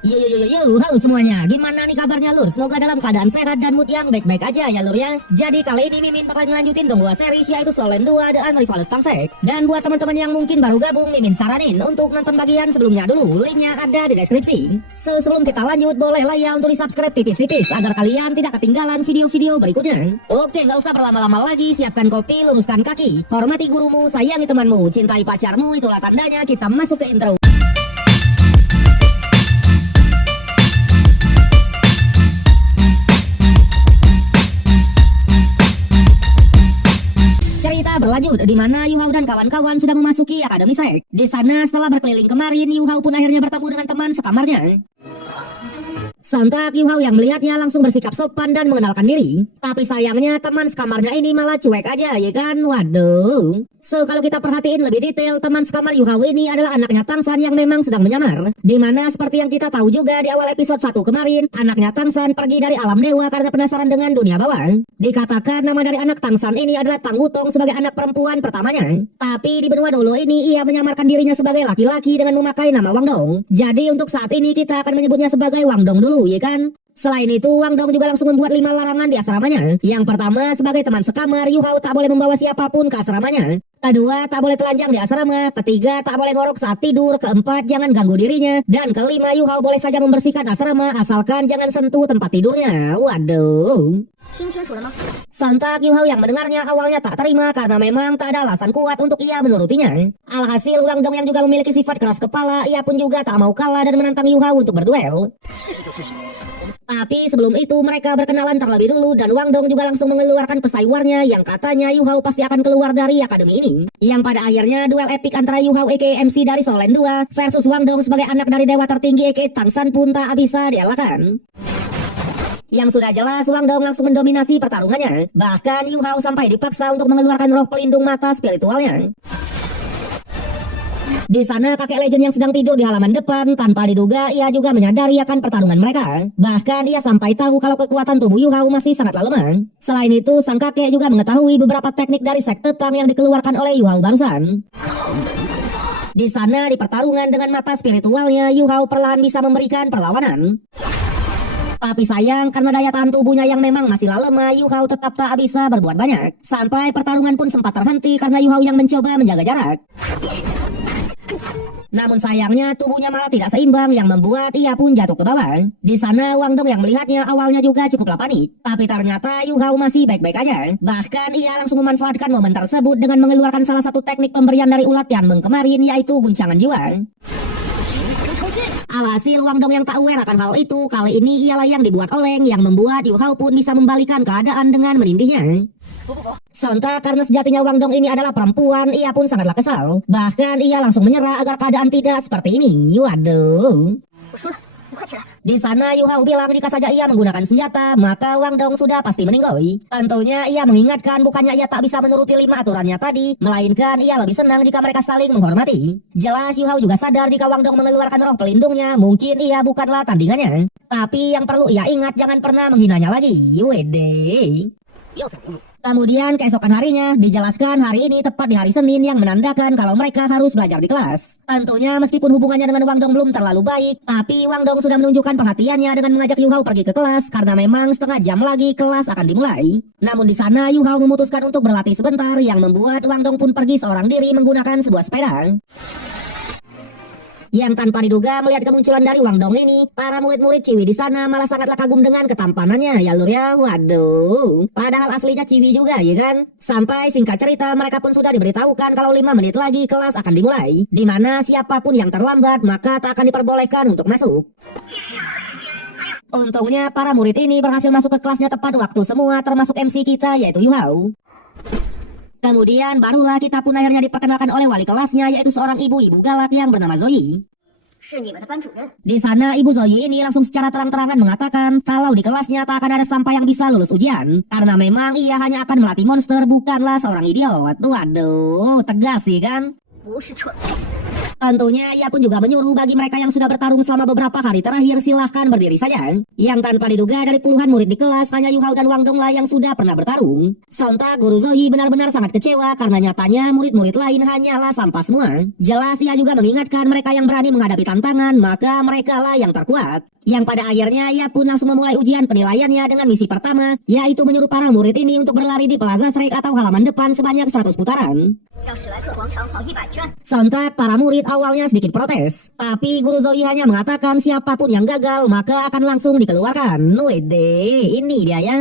Halo semuanya, gimana nih kabarnya lur? Semoga dalam keadaan sehat dan mood yang baik-baik aja ya lur ya. Jadi kali ini Mimin bakal ngelanjutin dong dua series, yaitu Solen 2 The Unrivaled Tangsek. Dan buat teman-teman yang mungkin baru gabung, Mimin saranin untuk nonton bagian sebelumnya dulu, linknya ada di deskripsi. So sebelum kita lanjut, boleh lah ya untuk di subscribe tipis-tipis agar kalian tidak ketinggalan video-video berikutnya. Oke, nggak usah berlama-lama lagi, siapkan kopi, luruskan kaki, hormati gurumu, sayangi temanmu, cintai pacarmu, itulah tandanya kita masuk ke intro. Cerita berlanjut di mana Yu Hao dan kawan-kawan sudah memasuki Akademi Sek. Di sana setelah berkeliling kemarin, Yu Hao pun akhirnya bertemu dengan teman sekamarnya. Sontak Yu Hao yang melihatnya langsung bersikap sopan dan mengenalkan diri. Tapi sayangnya teman sekamarnya ini malah cuek aja ya kan. Waduh. So kalau kita perhatiin lebih detail, teman sekamar Yu Hao ini adalah anaknya Tangsan yang memang sedang menyamar. Dimana seperti yang kita tahu juga di awal episode 1 kemarin, anaknya Tangsan pergi dari alam dewa karena penasaran dengan dunia bawah. Dikatakan nama dari anak Tangsan ini adalah Tang Wutong sebagai anak perempuan pertamanya. Tapi di benua Dolo ini ia menyamarkan dirinya sebagai laki-laki dengan memakai nama Wang Dong. Jadi untuk saat ini kita akan menyebutnya sebagai Wang Dong dulu ya kan. Selain itu, Wang Dong juga langsung membuat 5 larangan di asramanya. Yang pertama, sebagai teman sekamar, Yu Hao tak boleh membawa siapapun ke asramanya. Kedua, tak boleh telanjang di asrama. Ketiga, tak boleh ngorok saat tidur. Keempat, jangan ganggu dirinya. Dan kelima, Yu Hao boleh saja membersihkan asrama asalkan jangan sentuh tempat tidurnya. Waduh. Sontak Yu Hao yang mendengarnya awalnya tak terima karena memang tak ada alasan kuat untuk ia menurutinya. Alhasil Wang Dong yang juga memiliki sifat keras kepala, ia pun juga tak mau kalah dan menantang Yu Hao untuk berduel. Tapi sebelum itu mereka berkenalan terlebih dulu dan Wang Dong juga langsung mengeluarkan pesaing warnya yang katanya Yu Hao pasti akan keluar dari akademi ini. Yang pada akhirnya duel epik antara Yu Hao aka MC dari Solen 2 versus Wang Dong sebagai anak dari dewa tertinggi aka Tangsan pun tak bisa dielakkan. Yang sudah jelas Wang Dong langsung mendominasi pertarungannya. Bahkan Yu Hao sampai dipaksa untuk mengeluarkan roh pelindung mata spiritualnya. Di sana kakek legend yang sedang tidur di halaman depan, tanpa diduga ia juga menyadari akan pertarungan mereka. Bahkan ia sampai tahu kalau kekuatan tubuh Yu Hao masih sangatlah lemah. Selain itu, sang kakek juga mengetahui beberapa teknik dari sekte Tang yang dikeluarkan oleh Yu Hao barusan. Di sana di pertarungan dengan mata spiritualnya, Yu Hao perlahan bisa memberikan perlawanan. Tapi sayang, karena daya tahan tubuhnya yang memang masih lemah, Yu Hao tetap tak bisa berbuat banyak. Sampai pertarungan pun sempat terhenti karena Yu Hao yang mencoba menjaga jarak. Namun sayangnya tubuhnya malah tidak seimbang yang membuat ia pun jatuh ke bawah. Di sana Wang Dong yang melihatnya awalnya juga cukup panik. Tapi ternyata Yu Hao masih baik-baik aja. Bahkan ia langsung memanfaatkan momen tersebut dengan mengeluarkan salah satu teknik pemberian dari ulat Tianmeng kemarin, yaitu guncangan jiwa. Alhasil Wang Dong yang tak aware akan hal itu, kali ini ialah yang dibuat oleng yang membuat Yu Hao pun bisa membalikan keadaan dengan menindihnya. Sontak karena sejatinya Wang Dong ini adalah perempuan, ia pun sangatlah kesal. Bahkan ia langsung menyerah agar keadaan tidak seperti ini. Waduh. Di sana Yu Hao bilang jika saja ia menggunakan senjata, maka Wang Dong sudah pasti meninggoy. Tentunya ia mengingatkan bukannya ia tak bisa menuruti 5 aturannya tadi, melainkan ia lebih senang jika mereka saling menghormati. Jelas Yu Hao juga sadar jika Wang Dong mengeluarkan roh pelindungnya, mungkin ia bukanlah tandingannya. Tapi yang perlu ia ingat, jangan pernah menghinanya lagi. Wede. Kemudian keesokan harinya, dijelaskan hari ini tepat di hari Senin yang menandakan kalau mereka harus belajar di kelas. Tentunya meskipun hubungannya dengan Wang Dong belum terlalu baik, tapi Wang Dong sudah menunjukkan perhatiannya dengan mengajak Yu Hao pergi ke kelas karena memang setengah jam lagi kelas akan dimulai. Namun di sana Yu Hao memutuskan untuk berlatih sebentar yang membuat Wang Dong pun pergi seorang diri menggunakan sebuah sepeda. Yang tanpa diduga melihat kemunculan dari Wang Dong ini, para murid-murid Ciwi di sana malah sangatlah kagum dengan ketampanannya ya lur ya. Waduh, padahal aslinya Ciwi juga ya kan. Sampai singkat cerita mereka pun sudah diberitahukan kalau 5 menit lagi kelas akan dimulai, dimana siapapun yang terlambat maka tak akan diperbolehkan untuk masuk. Untungnya para murid ini berhasil masuk ke kelasnya tepat waktu semua, termasuk MC kita yaitu Yu Hao. Kemudian barulah kita pun akhirnya diperkenalkan oleh wali kelasnya, yaitu seorang ibu-ibu galak yang bernama Zoe. Di sana ibu Zoe ini langsung secara terang-terangan mengatakan kalau di kelasnya tak akan ada sampah yang bisa lulus ujian, karena memang ia hanya akan melatih monster, bukanlah seorang idiot. Waduh, tegas sih kan? Tentunya ia pun juga menyuruh bagi mereka yang sudah bertarung selama beberapa hari terakhir silahkan berdiri saja. Yang tanpa diduga dari puluhan murid di kelas hanya Yu Hao dan Wang Dong lah yang sudah pernah bertarung. Sontak Guru Zoe benar-benar sangat kecewa karena nyatanya murid-murid lain hanyalah sampah semua. Jelas ia juga mengingatkan mereka yang berani menghadapi tantangan maka mereka lah yang terkuat. Yang pada akhirnya ia pun langsung memulai ujian penilaiannya dengan misi pertama, yaitu menyuruh para murid ini untuk berlari di Plaza Shrek atau halaman depan sebanyak 100 putaran. Sontak para murid awalnya sedikit protes, tapi Guru Zoe hanya mengatakan siapapun yang gagal maka akan langsung dikeluarkan. Wede, ini dia ya.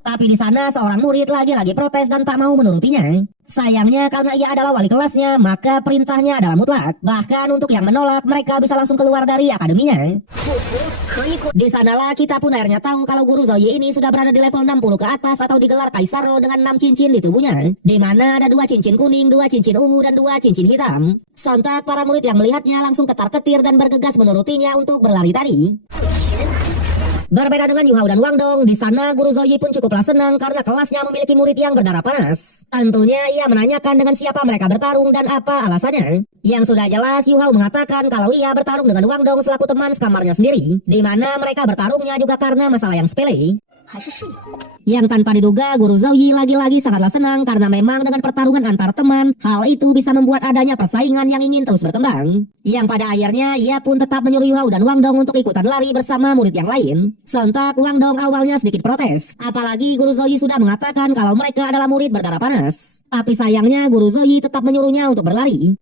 Tapi di sana seorang murid lagi-lagi protes dan tak mau menurutinya. Sayangnya karena ia adalah wali kelasnya, maka perintahnya adalah mutlak. Bahkan untuk yang menolak, mereka bisa langsung keluar dari akademinya. Di sanalah kita pun akhirnya tahu kalau Guru Zoe ini sudah berada di level 60 ke atas atau digelar Kaisaro dengan 6 cincin di tubuhnya. Di mana ada 2 cincin kuning, 2 cincin ungu, dan 2 cincin hitam. Sontak para murid yang melihatnya langsung ketar-ketir dan bergegas menurutinya untuk berlari tadi. Berbeda dengan Yu Hao dan Wang Dong, di sana Guru Zoe pun cukuplah senang karena kelasnya memiliki murid yang berdarah panas. Tentunya ia menanyakan dengan siapa mereka bertarung dan apa alasannya. Yang sudah jelas Yu Hao mengatakan kalau ia bertarung dengan Wang Dong selaku teman sekamarnya sendiri, di mana mereka bertarungnya juga karena masalah yang sepele. Yang tanpa diduga Guru Zoe lagi-lagi sangatlah senang karena memang dengan pertarungan antar teman, hal itu bisa membuat adanya persaingan yang ingin terus berkembang. Yang pada akhirnya ia pun tetap menyuruh Yu Hao dan Wang Dong untuk ikutan lari bersama murid yang lain. Sontak Wang Dong awalnya sedikit protes, apalagi Guru Zoe sudah mengatakan kalau mereka adalah murid berdarah panas. Tapi sayangnya Guru Zoe tetap menyuruhnya untuk berlari.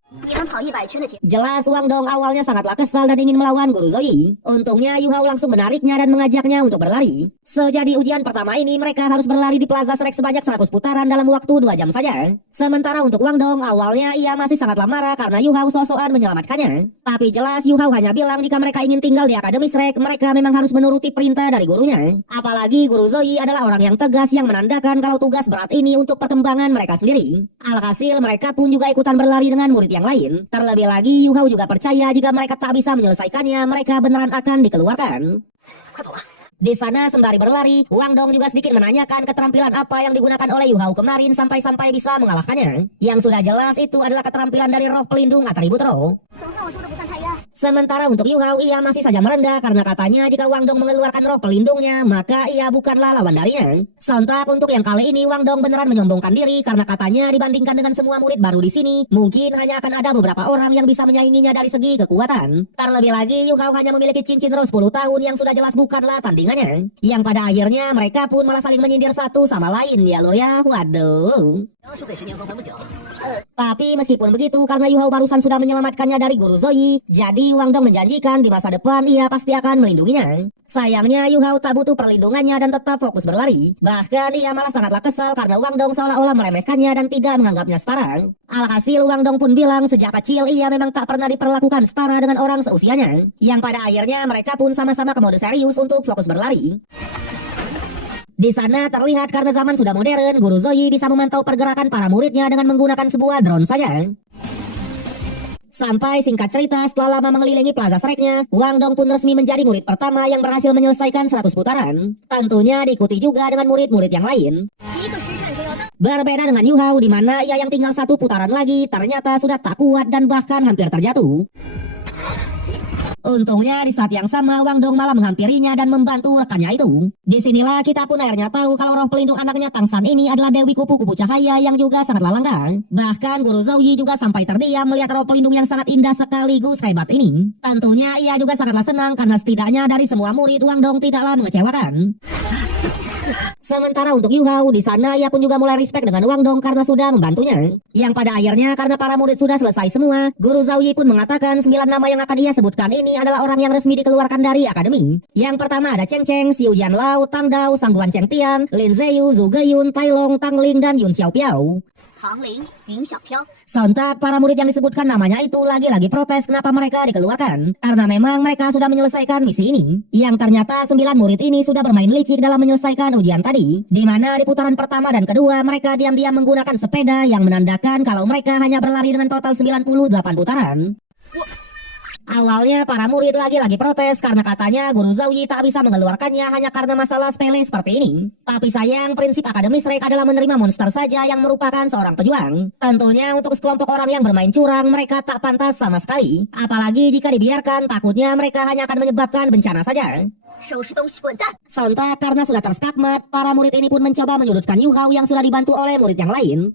Jelas Wang Dong awalnya sangatlah kesal dan ingin melawan Guru Zoe. Untungnya Yu Hao langsung menariknya dan mengajaknya untuk berlari. Sejadi ujian pertama ini mereka harus berlari di Plaza Shrek sebanyak 100 putaran dalam waktu 2 jam saja. Sementara untuk Wang Dong awalnya ia masih sangatlah marah karena Yu Hao sok-sokan menyelamatkannya. Tapi jelas Yu Hao hanya bilang jika mereka ingin tinggal di Akademi Shrek mereka memang harus menuruti perintah dari gurunya. Apalagi Guru Zoe adalah orang yang tegas yang menandakan kalau tugas berat ini untuk perkembangan mereka sendiri. Alhasil mereka pun juga ikutan berlari dengan murid yang lain. Terlebih lagi Yu Hao juga percaya jika mereka tak bisa menyelesaikannya mereka beneran akan dikeluarkan. Di sana sembari berlari, Wang Dong juga sedikit menanyakan keterampilan apa yang digunakan oleh Yu Hao kemarin sampai-sampai bisa mengalahkannya. Yang sudah jelas itu adalah keterampilan dari roh pelindung atribut roh. Sementara untuk Yu Hao ia masih saja merendah karena katanya jika Wang Dong mengeluarkan roh pelindungnya maka ia bukanlah lawan darinya. Sontak untuk yang kali ini Wang Dong beneran menyombongkan diri karena katanya dibandingkan dengan semua murid baru di sini mungkin hanya akan ada beberapa orang yang bisa menyainginya dari segi kekuatan. Terlebih lagi Yu Hao hanya memiliki cincin roh 10 tahun yang sudah jelas bukanlah tandingannya. Yang pada akhirnya mereka pun malah saling menyindir satu sama lain ya lor ya. Waduh. Tapi meskipun begitu karena Yu Hao barusan sudah menyelamatkannya dari Guru Zoe, jadi Wang Dong menjanjikan di masa depan ia pasti akan melindunginya. Sayangnya Yu Hao tak butuh perlindungannya dan tetap fokus berlari. Bahkan ia malah sangatlah kesal karena Wang Dong seolah-olah meremehkannya dan tidak menganggapnya setara. Alhasil Wang Dong pun bilang sejak kecil ia memang tak pernah diperlakukan setara dengan orang seusianya. Yang pada akhirnya mereka pun sama-sama ke mode serius untuk fokus berlari. Di sana terlihat karena zaman sudah modern, Guru Zoe bisa memantau pergerakan para muridnya dengan menggunakan sebuah drone saja. Sampai singkat cerita setelah lama mengelilingi Plaza Shreknya, Wang Dong pun resmi menjadi murid pertama yang berhasil menyelesaikan 100 putaran. Tentunya diikuti juga dengan murid-murid yang lain. Berbeda dengan Yu Hao di mana ia yang tinggal 1 putaran lagi ternyata sudah tak kuat dan bahkan hampir terjatuh. Untungnya di saat yang sama Wang Dong malah menghampirinya dan membantu rekannya itu. Disinilah kita pun akhirnya tahu kalau roh pelindung anaknya Tang San ini adalah Dewi Kupu-Kupu Cahaya yang juga sangatlah langka. Bahkan Guru Zoe juga sampai terdiam melihat roh pelindung yang sangat indah sekaligus hebat ini. Tentunya ia juga sangatlah senang karena setidaknya dari semua murid Wang Dong tidaklah mengecewakan. Sementara untuk Yu Hao di sana ia pun juga mulai respect dengan Wang Dong karena sudah membantunya. Yang pada akhirnya karena para murid sudah selesai semua, Guru Zoe pun mengatakan 9 nama yang akan ia sebutkan ini adalah orang yang resmi dikeluarkan dari akademi. Yang pertama ada Cheng Cheng, Xiu Jian Lao, Tang Dao, Sangguan Cheng Tian, Lin Zheyu, Zhu Geyun, Tai Long, Tang Ling, dan Yun Xiaopiao. Sontak para murid yang disebutkan namanya itu lagi-lagi protes kenapa mereka dikeluarkan. Karena memang mereka sudah menyelesaikan misi ini. Yang ternyata 9 murid ini sudah bermain licik dalam menyelesaikan ujian tadi. Di mana di putaran pertama dan kedua mereka diam-diam menggunakan sepeda yang menandakan kalau mereka hanya berlari dengan total 98 putaran. Awalnya para murid lagi-lagi protes karena katanya guru Zhouyi tak bisa mengeluarkannya hanya karena masalah sepele seperti ini. Tapi sayang, prinsip Akademi Shrek adalah menerima monster saja yang merupakan seorang pejuang. Tentunya untuk sekelompok orang yang bermain curang, mereka tak pantas sama sekali. Apalagi jika dibiarkan, takutnya mereka hanya akan menyebabkan bencana saja. Sontak karena sudah terskakmat, para murid ini pun mencoba menyudutkan Yu Hao yang sudah dibantu oleh murid yang lain.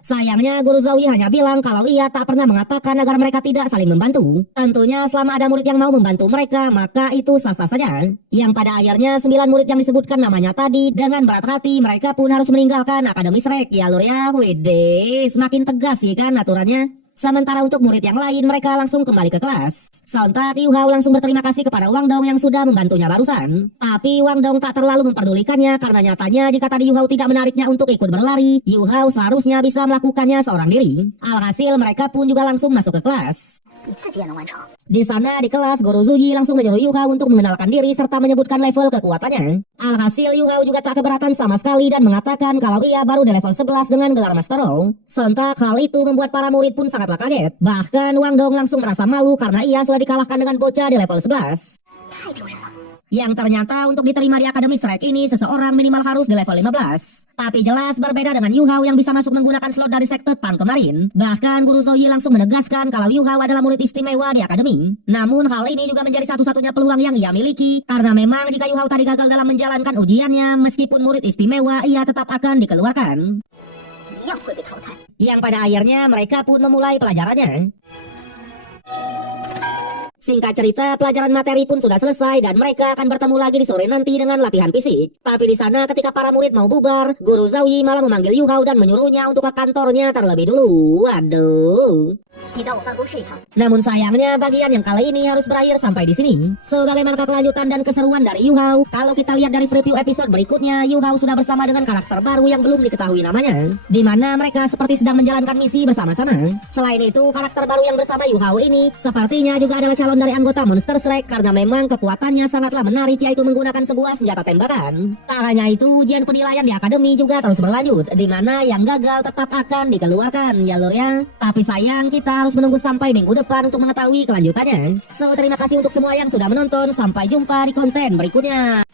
Sayangnya guru Zhouyi hanya bilang kalau ia tak pernah mengatakan agar mereka tidak saling membantu. Tentunya selama ada murid yang mau membantu mereka, maka itu sah-sah saja. Yang pada akhirnya 9 murid yang disebutkan namanya tadi dengan berat hati mereka pun harus meninggalkan Akademi Shrek. Ya lur ya, wede, semakin tegas sih kan aturannya. Sementara untuk murid yang lain, mereka langsung kembali ke kelas. Sontak Yu Hao langsung berterima kasih kepada Wang Dong yang sudah membantunya barusan. Tapi Wang Dong tak terlalu memperdulikannya karena nyatanya jika tadi Yu Hao tidak menariknya untuk ikut berlari, Yu Hao seharusnya bisa melakukannya seorang diri. Alhasil mereka pun juga langsung masuk ke kelas. Di sana di kelas, guru Zhouyi langsung menyuruh Yu Hao untuk mengenalkan diri serta menyebutkan level kekuatannya. Alhasil Yu Hao juga tak keberatan sama sekali dan mengatakan kalau ia baru di level 11 dengan gelar Master Row. Sontak hal itu membuat para murid pun sangatlah kaget. Bahkan Wang Dong langsung merasa malu karena ia sudah dikalahkan dengan bocah di level 11. Yang ternyata untuk diterima di Akademi Shrek ini seseorang minimal harus di level 15. Tapi jelas berbeda dengan Yu Hao yang bisa masuk menggunakan slot dari sekte Tang kemarin. Bahkan guru Zhouyi langsung menegaskan kalau Yu Hao adalah murid istimewa di Akademi. Namun hal ini juga menjadi satu-satunya peluang yang ia miliki. Karena memang jika Yu Hao tadi gagal dalam menjalankan ujiannya, meskipun murid istimewa, ia tetap akan dikeluarkan. Yang pada akhirnya mereka pun memulai pelajarannya. Singkat cerita, pelajaran materi pun sudah selesai dan mereka akan bertemu lagi di sore nanti dengan latihan fisik. Tapi di sana ketika para murid mau bubar, guru Zhouyi malah memanggil Yu Hao dan menyuruhnya untuk ke kantornya terlebih dulu. Waduh. Namun sayangnya bagian yang kali ini harus berakhir sampai di sini. Sebagaimana kelanjutan dan keseruan dari Yu Hao, kalau kita lihat dari preview episode berikutnya, Yu Hao sudah bersama dengan karakter baru yang belum diketahui namanya, di mana mereka seperti sedang menjalankan misi bersama-sama. Selain itu, karakter baru yang bersama Yu Hao ini sepertinya juga adalah calon dari anggota Monster Shrek karena memang kekuatannya sangatlah menarik, yaitu menggunakan sebuah senjata tembakan. Tak hanya itu, ujian penilaian di akademi juga terus berlanjut, di mana yang gagal tetap akan dikeluarkan ya lur ya. Tapi sayang, kita harus menunggu sampai minggu depan untuk mengetahui kelanjutannya. So, terima kasih untuk semua yang sudah menonton. Sampai jumpa di konten berikutnya.